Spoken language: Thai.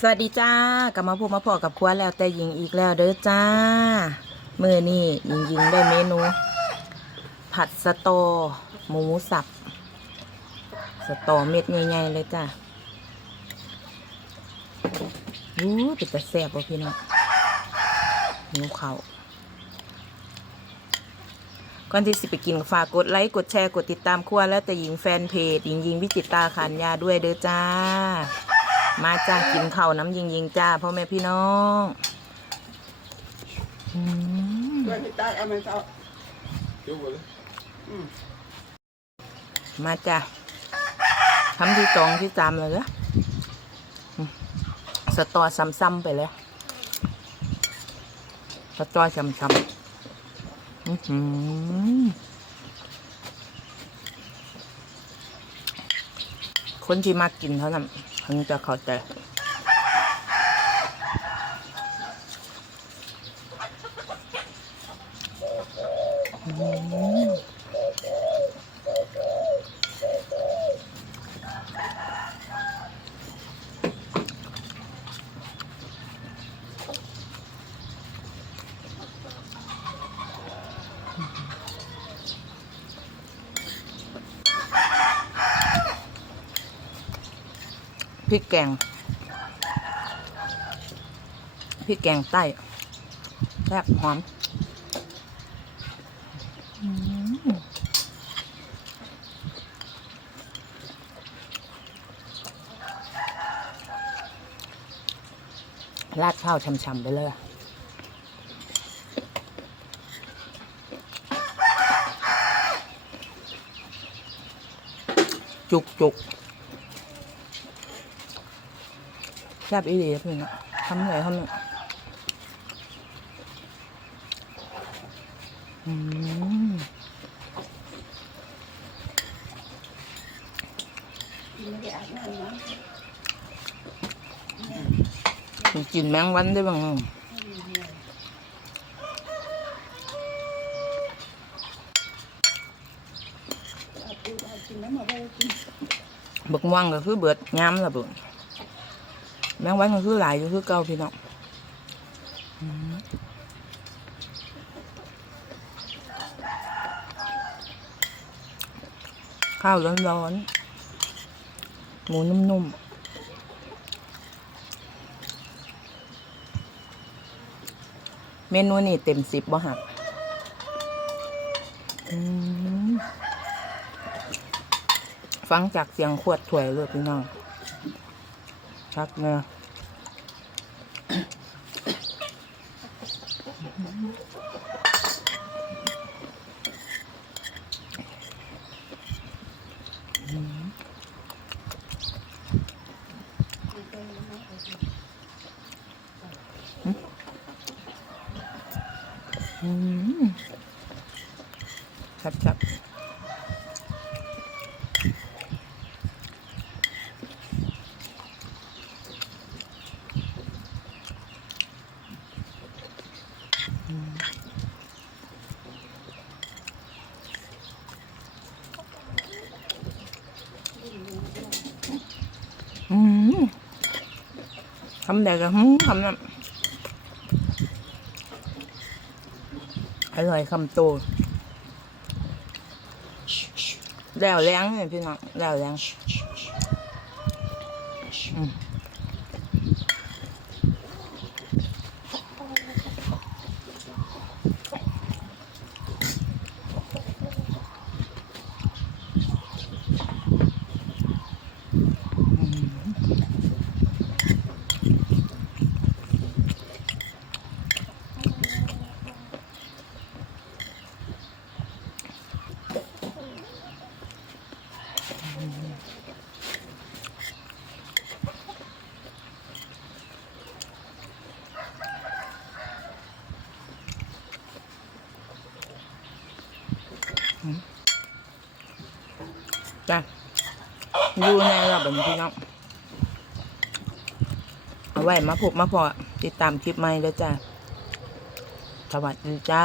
สวัสดีจ้ากลับมาพบมาพอกับครัวแล้วแต่หญิงอีกแล้วเด้อจ้า มือนี่หญิงยิงได้เมนู ผัดสตอหมูสับ สตอเม็ดใหญ่ๆเลยจ้าอู้เป็นแต่แซ่บว่ะพี่น้องหิวเขาก่อนที่สิไปกินฝากกดไลค์กดแชร์กดติดตามครัวแล้วแต่หญิงแฟนเพจหญิงยิงวิจิตราขันยาด้วยเด้อจ้า มาจ้ากินข้าวน้ำยิงยิงจ้าพ่อแม่พี่น้องอืม Rồi thì ta ăn sao? Chú vừa đấy. มาจ้าทำที่สองที่สามเลยเหรออืมสตอซ้ำๆไปเลยสตอซ้ำๆคนที่มากินเท่านั้น ถึงจะเพริกแกงพริกแกงใต้แซ่บหอมราดข้าวช่ำๆไปเลยจุกจุกๆ แซ่บอีหลีนะพี่องทำอะไรทำอืมกินแมงวันได้บ้างบักม่วงก็คือเบิดงามละบิด แมงวันก็คือหลายอยู่คือเก่าพี่น้องข้าวร้อนๆ หมูนุ่มๆเมนูนี่เต็มสิบบ่หักฟังจากเสียงขวดถ้วยเลยพี่น้อง ชักเนอะอืมชับชับ อืมคำใดก็หืมคำนั้นอร่อยคำโตแล้วแรงเลยพี่น้องแล้วแรงอืม จ้ะอยู่ในระบบพี่น้องเอาไว้มาพบมาพอติดตามคลิปใหม่แล้วจ้ะ สวัสดีจ้า